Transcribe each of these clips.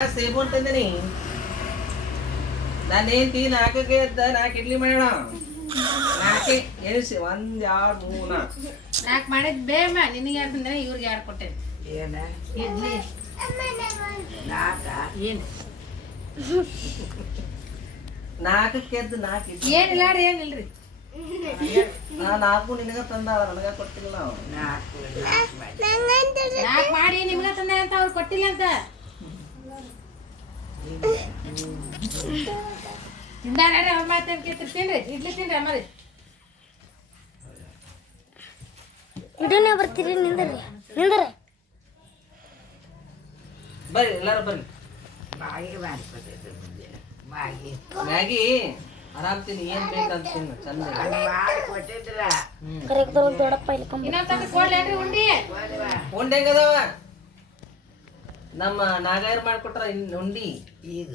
ಸೇಬು ಅಂತಂದಿನಿ. ನಾನು ಏನ್ತಿ ನಾಲ್ಕಕ್ಕೆ ಎದ್ದ 4 ಇಡ್ಲಿ ಮಾಡೋಣ. 4 ಎನಿಸಿ 1 2 3 4 ಮಾಡಿದ್ ಬೇಮ ನಿನಗೆ ಯಾರು ತಂದ್ರೆ ಇವ್ರಿಗೆ ಯಾರು ಕೊಟ್ಟೆ ಏನ ಇಡ್ಲಿ 4 ಏನು 4ಕ್ಕೆ ಎದ್ದು 4 ಇಡ್ಲಿ ಏನಿಲ್ಲ ರೀ ಏನಿಲ್ರಿ ನಾನು 4 ನಿನಗ ತಂದಾಳ ನನಗ ಕೊಟ್ಟಿಲ್ಲ ನಾವು 4 ಮಾಡಿ ನಿಮ್ಗೆ ತಂದೆ ಅಂತ ಅವ್ರು ಕೊಟ್ಟಿಲ್ಲ ಅಂತ ತಿಂದಾರ ಅವ್ರ ಮಾತೇನು ಕೇಳ್ತಿರ್ತೀನಿ ಇಡ್ಲಿ ತಿನ್ರಿ ಅಮ್ಮರಿ ಇದನ್ನೇ ಬರ್ತೀರಿ ನಿಂದ್ರಿ ಬರ್ರಿ ಎಲ್ಲಾರು ಬರ್ರಿ. ಬಾಯಿಗೆ ಮಾಡ್ಕೊತಿದ್ರು ಮುಂದೆ ಬಾಯಿಗೆ ಮ್ಯಾಗಿ ಆರಾಮ್ ತಿನ್ನಿ ಏನ್ ಬೇಕಂತ ತಿನ್ನು ಚಂದ. ಮಾಡಿ ಕೊಟ್ಟಿದ್ರ ಕರೆಕ್ಟ್ ದೊಡ್ಡಪ್ಪ ಇಲ್ಕೊಂಡ್ ಇನ್ನೊಂದು ತಂದು ಕೊಡ್ಲೇನ್ರಿ ಉಂಡಿ ಉಂಡೆ ಹೆಂಗದವ ನಮ್ಮ ನಾಗಾಯರ್ ಮಾಡ್ಕೊಟ್ರ ಉಂಡಿ ಈಗ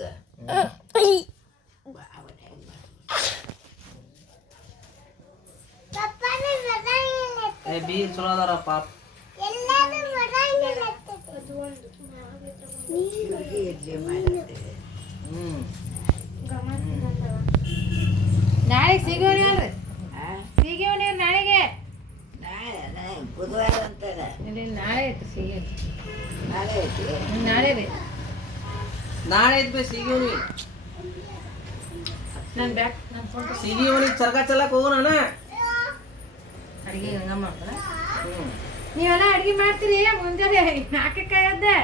ಬೀರ್ ಚಲೋ ಅದಾರ ಪಾಪ. ಇಡ್ಲಿ ಮಾಡಿರ್ತೇವೆ ನಾಳೆಗೆ ಸಿಗೋಣಿ ಅಲ್ರಿ ಸಿಗೋಣಿ ನಾಳೆಗೆ ನಾಳೆ ಬುಧವಾರ ಅಂತಾರ ಇಲ್ಲಿ ನಾಳೆ ಐತಿ ಸಿಗಿ ನಾಳೆ ಐತಿ ನಾಳೆ ರೀ ನಾಳೆ ಇದ್ಬೇ ಸಿಗಿವನಿ ನನ್ನ ಬ್ಯಾಗ್ ನನ್ನ ಫೋನ್ ಸಿಗಿವನಿಗೆ ಚರ್ಗ ಚಲಕ್ ಹೋಗೋಣ. ಅಡಿಗೆ ಹಂಗಮ್ಮ ನೀವೆಲ್ಲ ಅಡಿಗೆ ಮಾಡ್ತೀರಿ ಮುಂಜಾನೆ 4ಕ್ಕೆ ಎದ್ದೆ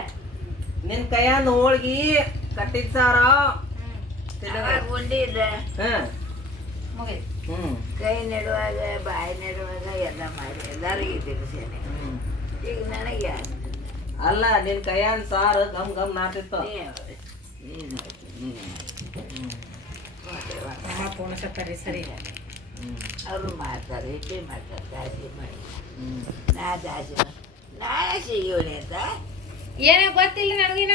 ನಿನ್ ಕೈಯಂದ ಹೋಳ್ಗಿ ಕಟ್ಟಿದ ಸಾರ ಉಂಡಿ ಇಲ್ಲ ಮುಗಿ ಕೈ ನೆಡುವಾಗ ಬಾಯಿ ನೆಡುವಾಗ ಎಲ್ಲ ಮಾಡಿ ಎಲ್ಲರಿಗೂ ತಿನ್ನಿಸೇನೆ ಈಗ ನನಗೆ ಅಲ್ಲ ನಿನ್ ಕೈಯಂದ ಸಾರು ಗಮ್ ಗಮ್ ನಾಟಿತ್ತ. ಅಮ್ಮ ಫೋನ್ ಹಚ್ಚತ್ತಾರಿ ಸರಿ ಅವರು ಮಾಡ್ತಾರೆ ಇಡ್ಲಿ ಮಾಡ್ತಾರೆ ದಾಸಿ ಮಾಡಿ ನಾ ದಾಸಿ ನಾ ಸಿಗೋಣಿ ಅಂತ ಏನೋ ಗೊತ್ತಿಲ್ಲ ನನಗಿನ